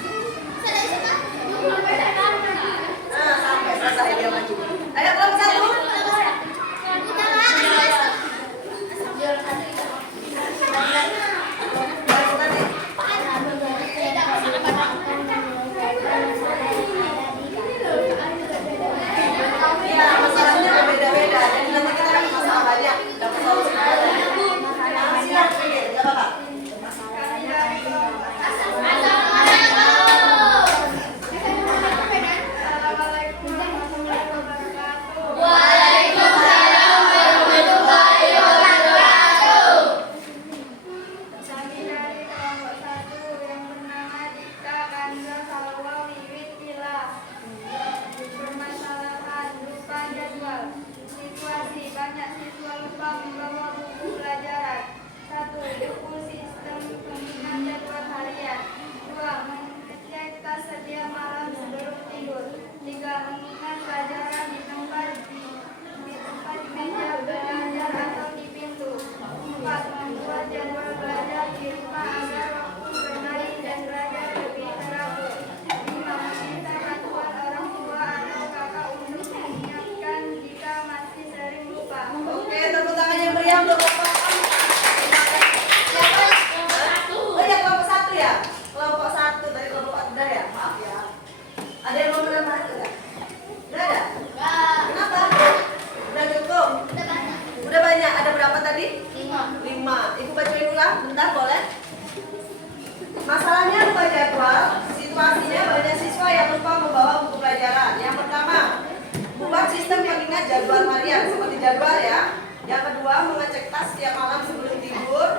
seperti jadwal ya. Yang kedua, mengecek tas setiap malam sebelum tidur.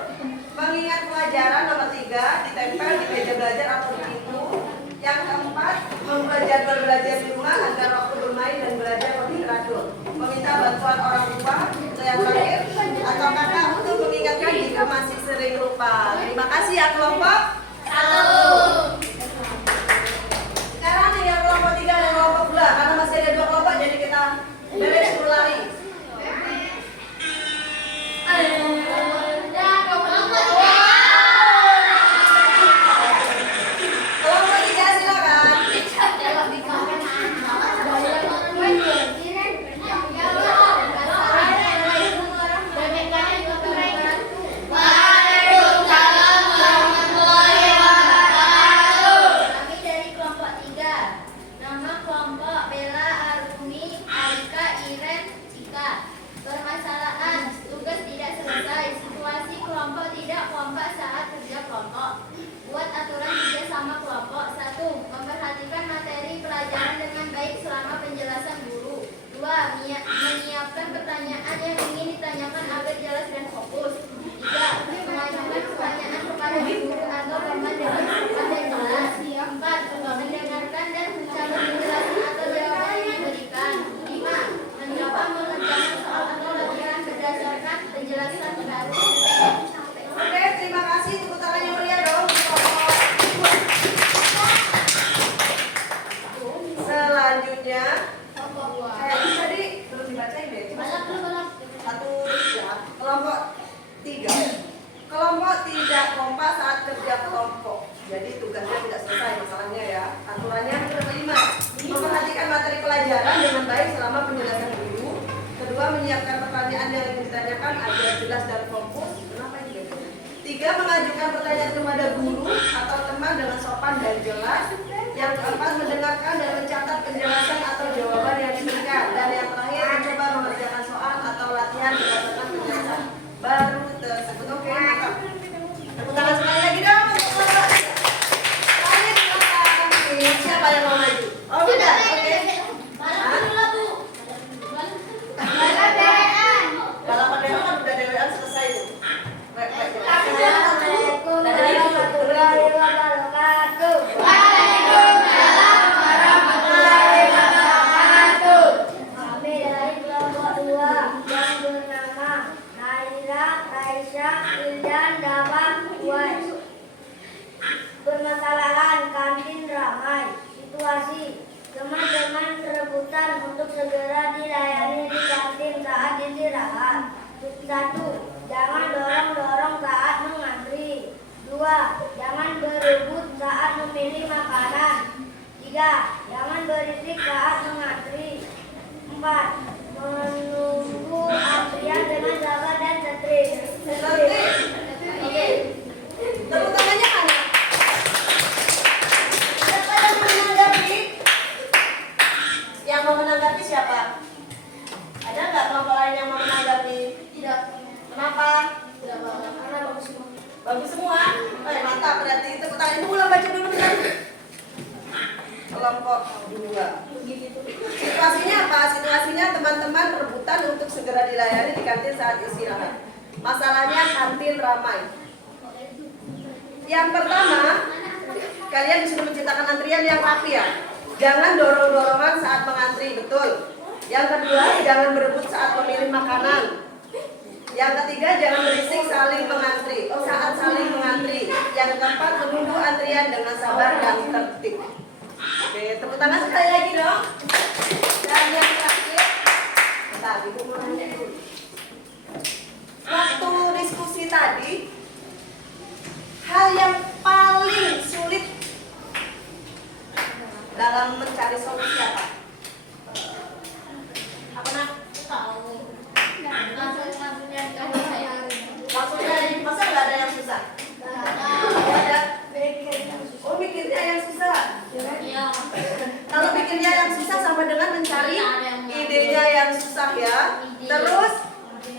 Mengingat pelajaran nomor 3 ditempel di meja belajar atau di pintu. Yang keempat, membuat jadwal belajar di rumah agar waktu bermain dan belajar lebih teratur. Meminta bantuan orang tua. Yang terakhir, atau kakak untuk mengingatkan jika masih sering lupa. Terima kasih ya kelompok. Sekarang nih yang kelompok 3 dan kelompok 2, karena masih ada 2 kelompok jadi kita beres dulu lari. Kelompok 3 silakan. Kami dari kelompok 3. Nama kelompok Bella, Arumi, Alika, Iren, Cika. Permasalahan, tugas tidak selesai. Situasi kelompok tidak kompak saat kerja kelompok. Buat aturan kerjasama kelompok. 1. Memperhatikan materi pelajaran dengan baik selama penjelasan guru. 2. Menyiapkan pertanyaan yang ingin ditanyakan agar jelas dan fokus. 3. Mengajukan pertanyaan kepada guru atau teman dengan cepat dan jelas. 4. Mendengarkan dan mencari penjelasan atau jawaban yang diberikan. 5. Mencoba mengerjakan soal atau latihan berdasarkan penjelasan baru. Oke, terima kasih. Tepuk tangan yang meriah dong. Selanjutnya, tadi belum dibacain deh. Satu, ya. Kelompok 3. Kelompok tidak kompak saat kerja kelompok. Jadi tugasnya tidak selesai masalahnya ya. Aturannya yang kelima, memperhatikan materi pelajaran dengan baik selama penjelasan guru. Kedua, menyiapkan pertanyaan yang ingin ditanyakan agar jelas dan fokus. Kenapa ini? 3. Mengajukan pertanyaan kepada guru atau teman dengan sopan dan jelas. Yang keempat, mendengarkan dan mencatat penjelasan atau jawaban yang diberikan. Dan yang terakhir, mencoba mengerjakan soal atau latihan berdasarkan penjelasan baru tersebut. Oke, mantap. Tepuk tangan sekali lagi dong. Terakhir, silakan. Siapa yang mau maju? Oh, udah. Oke. Balapan dewan kan udah dewan selesai tuh. Assalamualaikum warahmatullahi wabarakatuh. Kami dari kelompok 2 yang bernama Naila, Raisya, Ildan, Dava, Uwais. Permasalahan kantin ramai. Situasi teman-teman rebutan untuk segera dilayani di kantin saat istirahat. 1. Jangan dorong-dorong saat mengantri. 2. Jangan berebut saat memilih makanan. 3. Jangan berisik saat mengantri. 4. Menunggu antrian dengan sabar dan tertib. Oke. Tepuk tangannya mana? Siapa yang mau menanggapi? Yang mau menanggapi siapa? Ada nggak kelompok lain yang mau menanggapi? Tidak. Kenapa? Karena bagus semua. Bagus semua? Mantap, berarti tepuk tangan. Ibu ulang baca dulu bentar. Kelompok 2. Situasinya apa? Situasinya teman-teman rebutan untuk segera dilayani di kantin saat istirahat. Masalahnya kantin ramai. Yang pertama, kalian disuruh menciptakan antrian yang rapi ya. Jangan dorong-dorongan saat mengantri, betul. Yang kedua, jangan berebut saat memilih makanan. Yang ketiga, jangan berisik saling mengantri. Saat saling mengantri. Yang keempat, menunggu antrian dengan sabar dan tertib. Oke, tepuk tangan sekali lagi dong. Dan yang terakhir, bentar, Ibu mau nanya dulu. Waktu diskusi tadi, hal yang paling sulit dalam mencari solusi apa? Apa nak? Maksudnya masa nggak ada yang susah? Nggak ada. Oh, bikinnya yang susah. Kalau bikinnya yang susah sama dengan mencari idenya yang susah ya. Terus,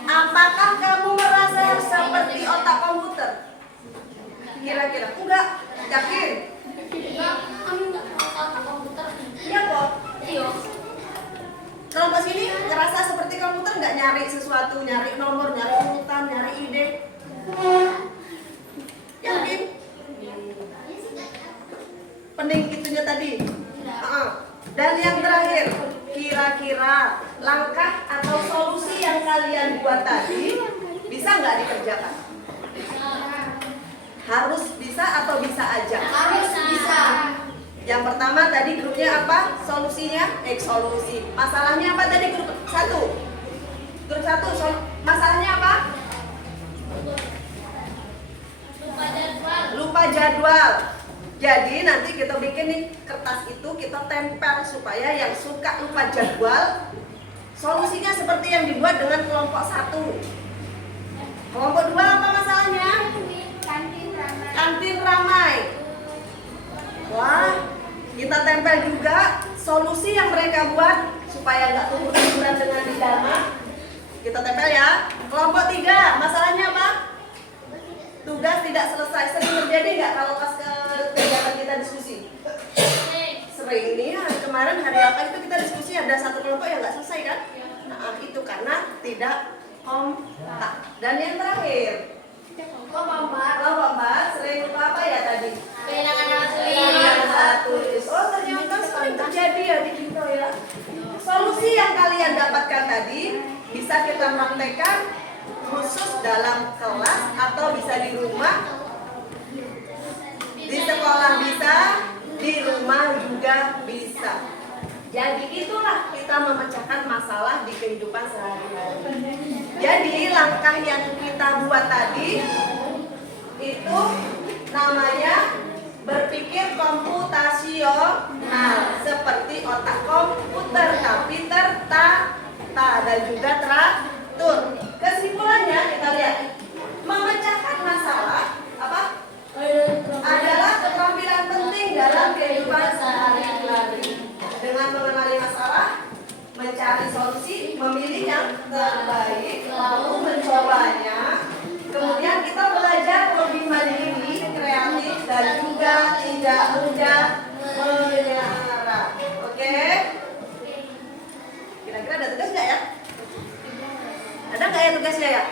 apakah kamu merasa seperti otak komputer? Kira-kira enggak? Yakin? Iya kok. Kelompok sini ngerasa seperti komputer enggak? satu, nyari nomor, nyari urutan, nyari ide. Yakin? Pening itunya tadi. Dan yang terakhir, kira-kira langkah atau solusi yang kalian buat tadi bisa nggak dikerjakan? Harus bisa atau bisa aja? Harus bisa. Yang pertama tadi grupnya apa? Solusinya? Solusi. Masalahnya apa tadi grup 1? Grup 1 masalahnya apa? Lupa jadwal. Jadi nanti kita bikin nih kertas itu kita tempel supaya yang suka lupa jadwal solusinya seperti yang dibuat dengan kelompok 1. Kelompok 2 apa masalahnya? Kantin ramai. Wah, kita tempel juga solusi yang mereka buat supaya nggak tumpuk-tumpukan dengan di dharma. Kita tempel ya. Kelompok 3, masalahnya apa? Tugas tidak selesai. Sering terjadi nggak kalau pas kegiatan kita diskusi? Sering nih, kemarin hari apa itu kita diskusi ada satu kelompok yang nggak selesai kan? Nah, itu karena tidak kompak. Dan yang terakhir, kelompok 4 sering lupa apa ya tadi? Tulis. Oh, ternyata sering terjadi ya di kita ya. Solusi yang kalian dapatkan tadi bisa kita praktekkan khusus dalam kelas atau bisa di rumah. Di sekolah bisa, di rumah juga bisa. Jadi itulah kita memecahkan masalah di kehidupan sehari-hari. Jadi langkah yang kita buat tadi itu namanya berpikir komputasional, seperti otak komputer tapi tertata dan juga teratur. Kesimpulannya kita lihat, memecahkan masalah apa? Adalah keterampilan penting dalam kehidupan sehari-hari. Dengan mengenali masalah, mencari solusi, memilih yang terbaik, lalu mencobanya. Kemudian kita belajar lebih mandiri, kreatif, dan juga tidak mudah menyerah. Oke? Kira-kira ada tugas nggak ya? Ada nggak ya tugasnya ya?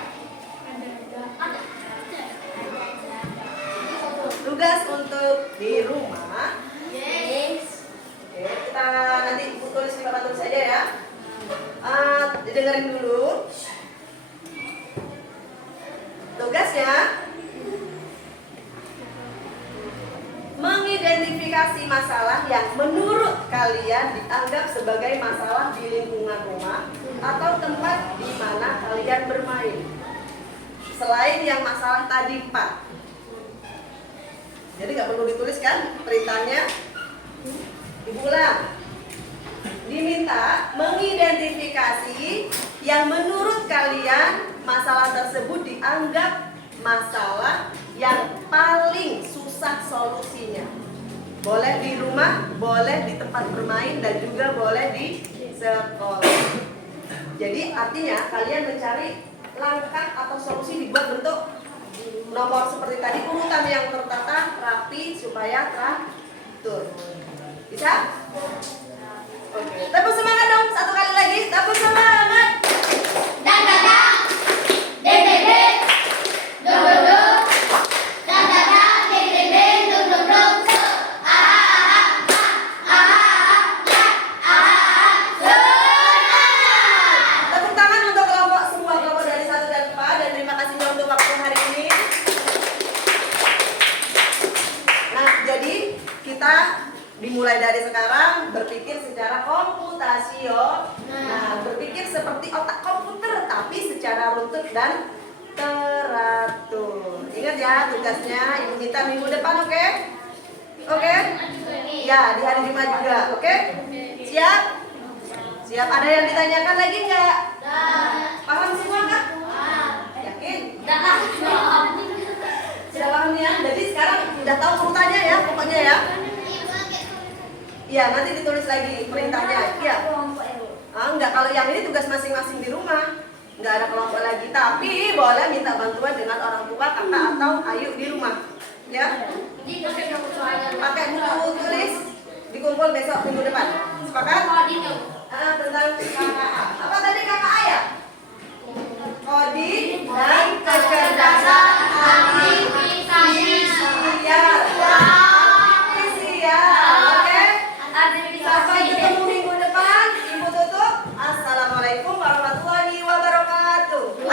Tugas untuk di rumah. Oke, kita nanti tulis di papan tulis saja ya. Didengarin dulu. Tugasnya mengidentifikasi masalah yang menurut kalian dianggap sebagai masalah di lingkungan rumah atau tempat di mana kalian bermain. Selain yang masalah tadi 4. Jadi nggak perlu dituliskan perintahnya. Diulang. Diminta mengidentifikasi yang menurut kalian masalah tersebut dianggap masalah yang paling susah solusinya. Boleh di rumah, boleh di tempat bermain, dan juga boleh di sekolah. Jadi artinya kalian mencari langkah atau solusi dibuat bentuk nomor seperti tadi, urutan yang tertata, rapi, supaya teratur. Bisa? Oke, tepuk semangat dong, satu kali lagi, tepuk semangat. Dan dadang, DDD, dododo, dan dadang, DDD, dododo, Tepuk tangan untuk semua kelompok dari 1 dan 4, dan terima kasih untuk waktu hari ini. Nah, jadi kita dimulai dari sekarang berpikir secara komputasional. Nah, berpikir seperti otak komputer tapi secara runtut dan teratur. Ingat ya tugasnya Ibu minta minggu depan, oke? Oke? Ya, di hari Jumat juga, oke? Siap? Siap, ada yang ditanyakan lagi nggak? Paham semua kak? Yakin? Sudah paham ya? Jadi sekarang udah tahu urutannya ya pokoknya ya? Iya, nanti ditulis lagi perintahnya. Iya. Enggak, kalau yang ini tugas masing-masing di rumah. Enggak ada kelompok lagi, tapi boleh minta bantuan dengan orang tua, kakak atau ayu di rumah. Ya. Pakai buku tulis, dikumpul besok minggu depan. Sepakat? Tentang KKA. Apa tadi KKA ya? Sampai ketemu minggu depan. Ibu tutup. Assalamualaikum warahmatullahi wabarakatuh.